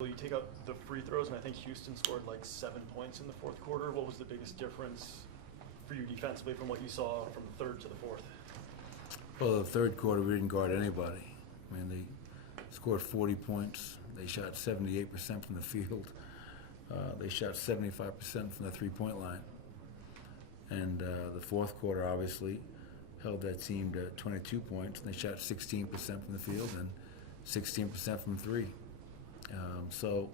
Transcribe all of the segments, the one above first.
You take out the free throws, and I think Houston scored like 7 points in the fourth quarter. What was the biggest difference for you defensively from what you saw from the third to the fourth? Well, the third quarter, we didn't guard anybody. I mean, they scored 40 points. They shot 78% from the field. They shot 75% from the three-point line. And the fourth quarter, obviously, held that team to 22 points. And they shot 16% from the field and 16% from three. So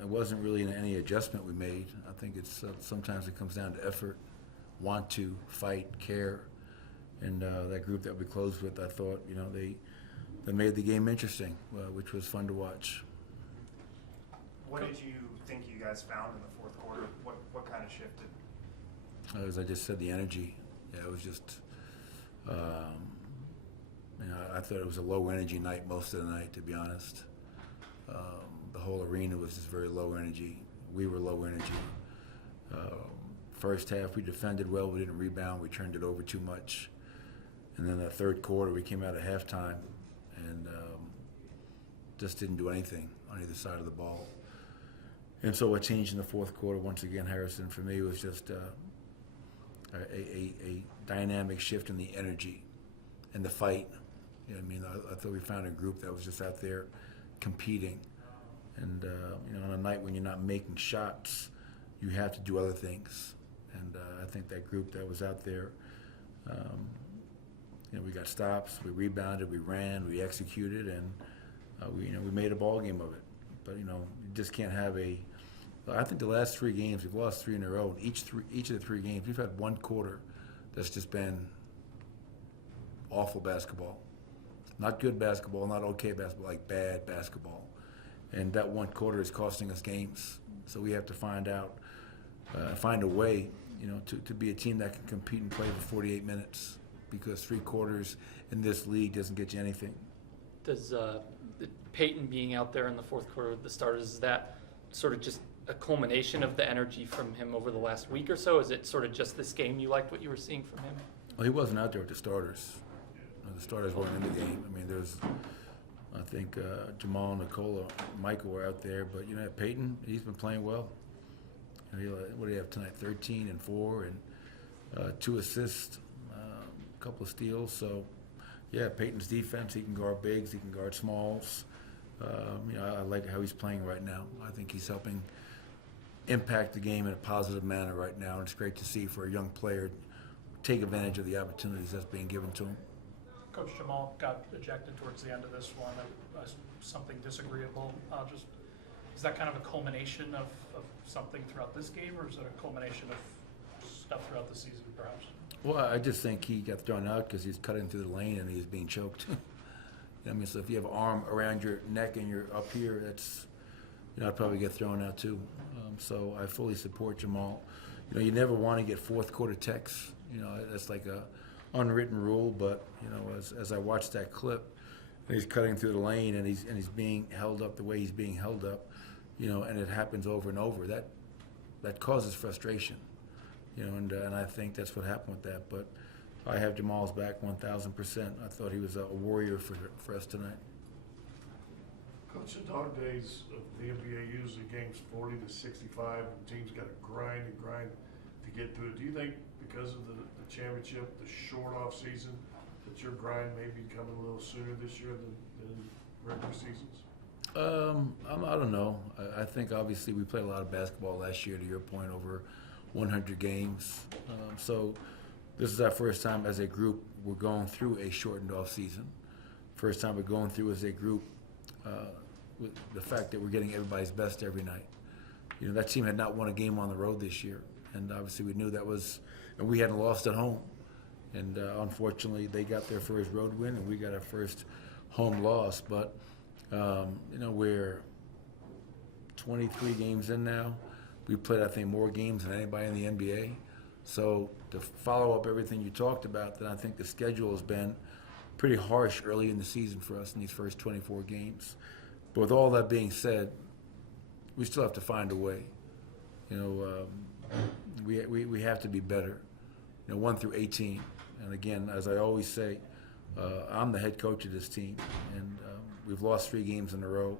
it wasn't really any adjustment we made. I think it's sometimes it comes down to effort, want to, fight, care. And that group that we closed with, I thought, they made the game interesting, which was fun to watch. What did you think you guys found in the fourth quarter? What kind of shifted? As I just said, the energy. Yeah, it was just, I thought it was a low energy night most of the night, to be honest. The whole arena was just very low energy. We were low energy. First half, we defended well. We didn't rebound. We turned it over too much. And then the third quarter, we came out at halftime and just didn't do anything on either side of the ball. And so what changed in the fourth quarter, once again, Harrison, for me, was just a dynamic shift in the energy and the fight. You know what I mean? I thought we found a group that was just out there competing. And, on a night when you're not making shots, you have to do other things. And I think that group that was out there, we got stops, we rebounded, we ran, we executed, and we made a ball game of it. But you just can't have I think the last three games we've lost three in a row. Each of the three games we've had one quarter that's just been awful basketball, not good basketball, not okay basketball, like bad basketball, and that one quarter is costing us games. So we have to find a way, to be a team that can compete and play for 48 minutes. Because three quarters in this league doesn't get you anything. Does Peyton being out there in the fourth quarter with the starters, is that sort of just a culmination of the energy from him over the last week or so? Is it sort of just this game you liked what you were seeing from him? Well, he wasn't out there with the starters. The starters weren't in the game. I mean, I think Jamal, Nicola, Michael were out there, but Peyton, he's been playing well. What do you have tonight? 13 and 4 and 2 assists. Couple of steals. So yeah, Peyton's defense, he can guard bigs, he can guard smalls. I like how he's playing right now. I think he's helping impact the game in a positive manner right now, and it's great to see for a young player take advantage of the opportunities that's being given to him. Coach Jamal got ejected towards the end of this one. Something disagreeable. Is that kind of a culmination of something throughout this game, or is it a culmination of stuff throughout the season, perhaps? Well, I just think he got thrown out because he's cutting through the lane and he's being choked. So if you have an arm around your neck and you're up here, I'd probably get thrown out too. So I fully support Jamal. You never want to get fourth quarter techs. That's like a unwritten rule. But as I watched that clip, and he's cutting through the lane and he's being held up the way he's being held up, and it happens over and over. That causes frustration. And I think that's what happened with that. But I have Jamal's back 1,000%. I thought he was a warrior for us tonight. Coach, the dog days of the NBA, usually games 40 to 65, and teams got to grind to get through it. Do you think because of the championship, the short off season, that your grind may be coming a little sooner this year than regular seasons? I don't know. I think obviously we played a lot of basketball last year, to your point, over 100 games. So this is our first time as a group we're going through a shortened off season. First time we're going through as a group with the fact that we're getting everybody's best every night. That team had not won a game on the road this year, and obviously we knew that was, and we hadn't lost at home. And unfortunately, they got their first road win, and we got our first home loss. But we're 23 games in now. We played, I think, more games than anybody in the NBA. So to follow up everything you talked about, then I think the schedule has been pretty harsh early in the season for us in these first 24 games. But with all that being said, we still have to find a way. We have to be better. 1 through 18. And again, as I always say, I'm the head coach of this team, and we've lost 3 games in a row.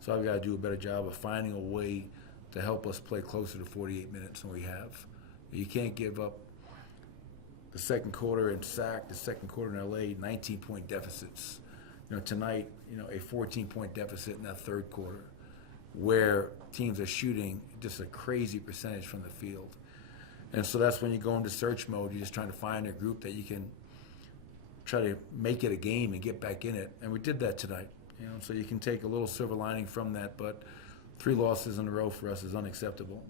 So I've got to do a better job of finding a way to help us play closer to 48 minutes than we have. You can't give up the second quarter in SAC, the second quarter in LA, 19-point deficits. Tonight, a 14-point deficit in that third quarter, where teams are shooting just a crazy percentage from the field. And so that's when you go into search mode. You're just trying to find a group that you can try to make it a game and get back in it. And we did that tonight. So you can take a little silver lining from that, but 3 losses in a row for us is unacceptable.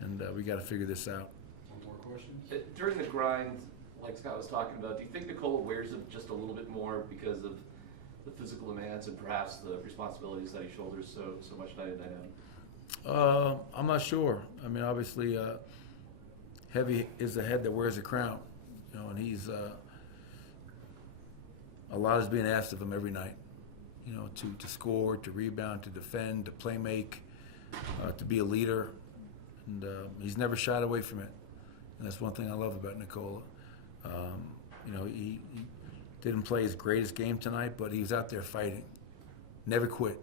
And we got to figure this out. One more question? During the grind, like Scott was talking about, do you think Nikola wears it just a little bit more because of the physical demands and perhaps the responsibilities that he shoulders so much night in, night out? I'm not sure. I mean, obviously, heavy is the head that wears the crown. And he's a lot is being asked of him every night. To score, to rebound, to defend, to play make, to be a leader, and he's never shied away from it. And that's one thing I love about Nikola. He didn't play his greatest game tonight, but he was out there fighting. Never quit.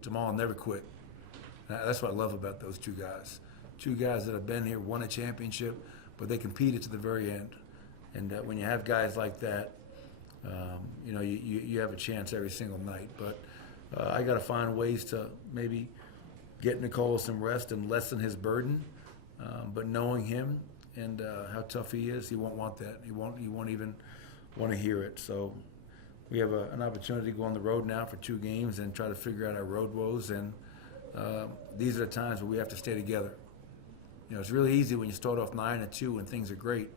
Jamal never quit. That's what I love about those 2 guys. 2 guys that have been here, won a championship, but they competed to the very end. And when you have guys like that, you have a chance every single night. But I got to find ways to maybe get Nikola some rest and lessen his burden. But knowing him and how tough he is, he won't want that. He won't even want to hear it. So we have an opportunity to go on the road now for 2 games and try to figure out our road woes. And these are the times where we have to stay together. It's really easy when you start off 9-2 and things are great.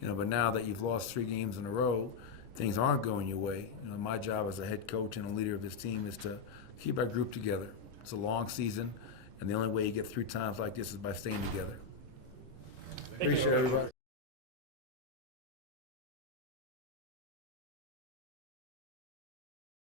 But now that you've lost 3 games in a row, things aren't going your way. My job as a head coach and a leader of this team is to keep our group together. It's a long season, and the only way you get through times like this is by staying together. Appreciate everybody.